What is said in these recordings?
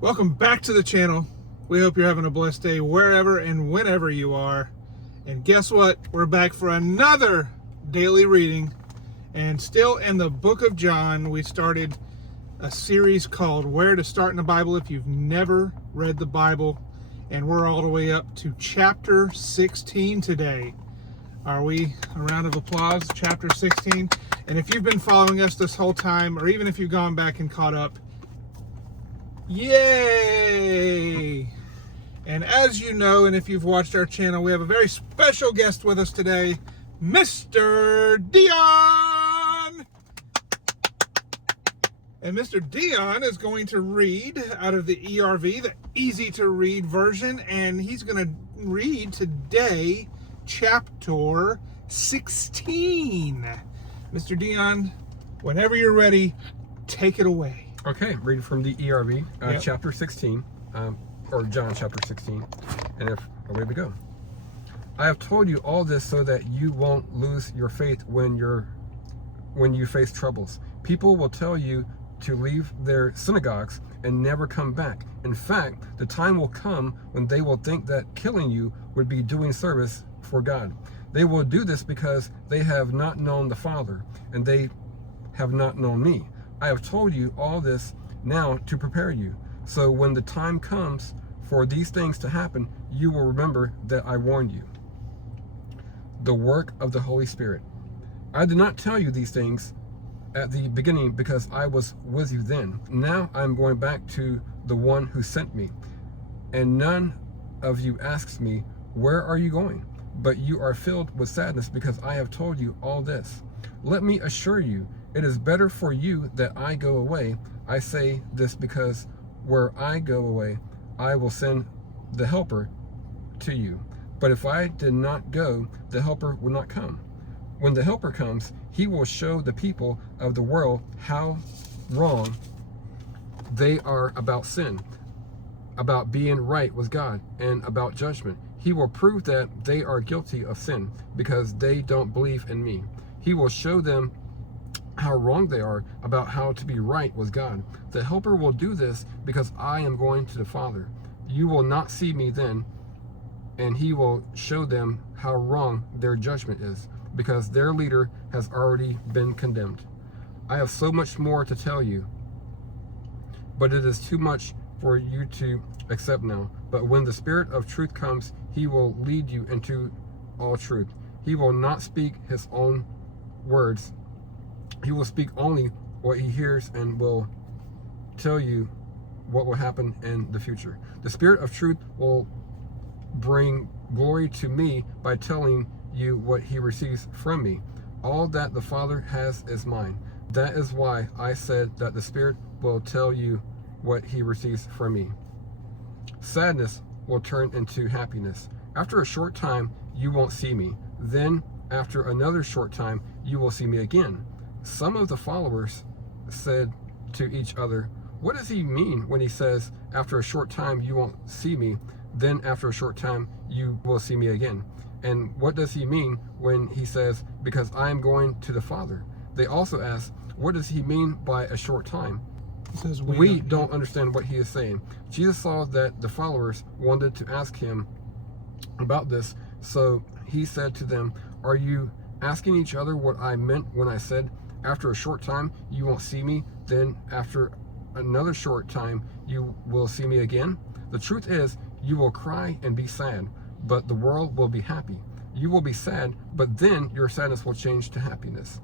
Welcome back to the channel. We hope you're having a blessed day wherever and whenever you are. And guess what? We're back for another daily reading. And still in the book of John, we started a series called Where to Start in the Bible if you've never read the Bible. And we're all the way up to chapter 16 today. Are we? A round of applause, chapter 16. And if you've been following us this whole time, or even if you've gone back and caught up, yay! And as you know, and if you've watched our channel, we have a very special guest with us today, Mr. Dion! And Mr. Dion is going to read out of the ERV, the easy to read version, and he's going to read today chapter 16. Mr. Dion, whenever you're ready, take it away. Okay, reading from the ERV, chapter 16, or John chapter 16, and away we go. I have told you all this so that you won't lose your faith when you face troubles. People will tell you to leave their synagogues and never come back. In fact, the time will come when they will think that killing you would be doing service for God. They will do this because they have not known the Father, and they have not known me. I have told you all this now to prepare you. So when the time comes for these things to happen, you will remember that I warned you. The work of the Holy Spirit. I did not tell you these things at the beginning because I was with you then. Now I am going back to the one who sent me. And none of you asks me, where are you going? But you are filled with sadness because I have told you all this. Let me assure you, it is better for you that I go away. I say this because where I go away, I will send the Helper to you. But if I did not go, the Helper will not come. When the Helper comes, he will show the people of the world how wrong they are about sin, about being right with God, and about judgment. He will prove that they are guilty of sin because they don't believe in me. He will show them how wrong they are about how to be right with God. The Helper will do this because I am going to the Father. You will not see me then, and he will show them how wrong their judgment is, because their leader has already been condemned. I have so much more to tell you, but it is too much for you to accept now. But when the Spirit of truth comes, he will lead you into all truth. He will not speak his own words. He will speak only what he hears and will tell you what will happen in the future. The Spirit of truth will bring glory to me by telling you what he receives from me. All that the Father has is mine. That is why I said that the Spirit will tell you what he receives from me. Sadness will turn into happiness. After a short time, you won't see me. Then, after another short time, you will see me again. Some of the followers said to each other, what does he mean when he says, after a short time you won't see me, then after a short time you will see me again? And what does he mean when he says, because I am going to the Father? They also asked, what does he mean by a short time? He says, we don't understand what he is saying. Jesus saw that the followers wanted to ask him about this, so he said to them, are you asking each other what I meant when I said, after a short time you won't see me, then after another short time you will see me again? The truth is, you will cry and be sad, but the world will be happy. You will be sad, but then your sadness will change to happiness.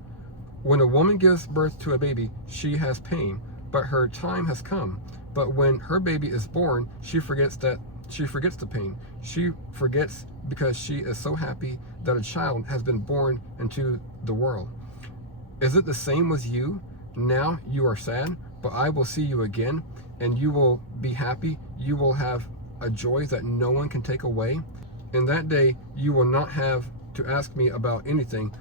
When a woman gives birth to a baby, she has pain, but her time has come. But when her baby is born, she forgets the pain. She forgets because she is so happy that a child has been born into the world. Is it the same with you? Now you are sad, but I will see you again, and you will be happy. You will have a joy that no one can take away. In that day, you will not have to ask me about anything,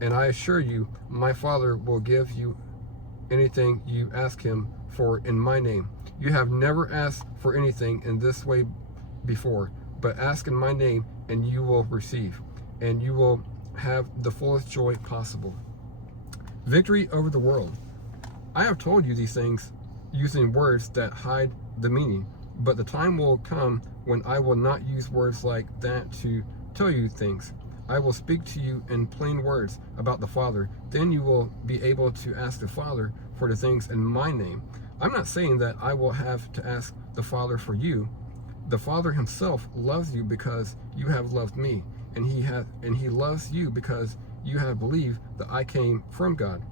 and I assure you, my Father will give you anything you ask him for in my name. You have never asked for anything in this way before, but ask in my name, and you will receive, and you will have the fullest joy possible. Victory over the world. I have told you these things using words that hide the meaning. But the time will come when I will not use words like that to tell you things. I will speak to you in plain words about the Father. Then you will be able to ask the Father for the things in my name. I'm not saying that I will have to ask the Father for you. The Father himself loves you because you have loved me, and he loves you because you have believed that I came from God.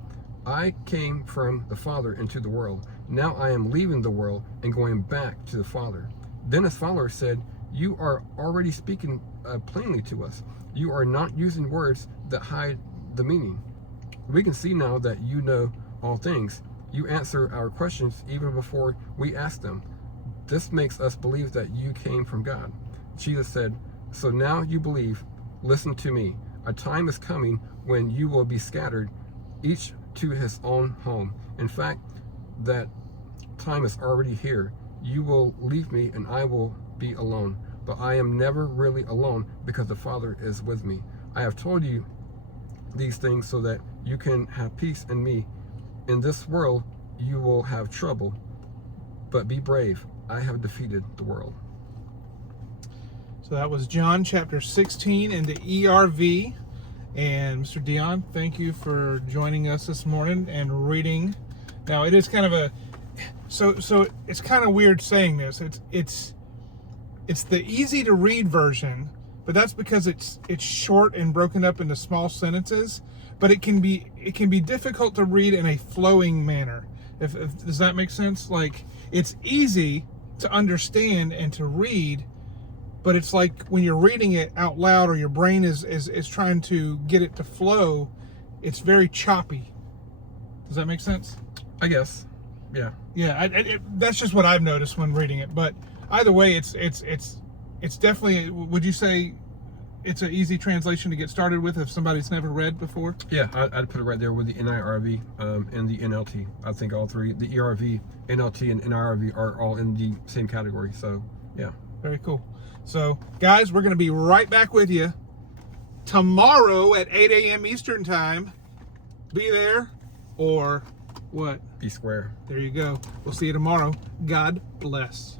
I came from the Father into the world. Now I am leaving the world and going back to the Father. Then his followers said, "You are already speaking plainly to us. You are not using words that hide the meaning. We can see now that you know all things. You answer our questions even before we ask them. This makes us believe that you came from God." Jesus said, "So now you believe. Listen to me. A time is coming when you will be scattered, each to his own home. In fact, that time is already here. You will leave me and I will be alone. But I am never really alone because the Father is with me. I have told you these things so that you can have peace in me. In this world, you will have trouble, but be brave. I have defeated the world." So that was John chapter 16 in the ERV. And Mr. Dion, thank you for joining us this morning and reading. Now it is kind of a, so it's kind of weird saying this. It's the easy to read version, but that's because it's short and broken up into small sentences. But it can be difficult to read in a flowing manner. If does that make sense? Like, it's easy to understand and to read, but it's like when you're reading it out loud or your brain is trying to get it to flow, it's very choppy. Does that make sense? I guess. Yeah. Yeah, that's just what I've noticed when reading it. But either way, it's definitely, would you say it's an easy translation to get started with if somebody's never read before? Yeah, I'd put it right there with the NIRV and the NLT. I think all three, the ERV, NLT, and NIRV are all in the same category. So, yeah. Very cool. So, guys, we're going to be right back with you tomorrow at 8 a.m. Eastern Time. Be there or what? Be square. There you go. We'll see you tomorrow. God bless.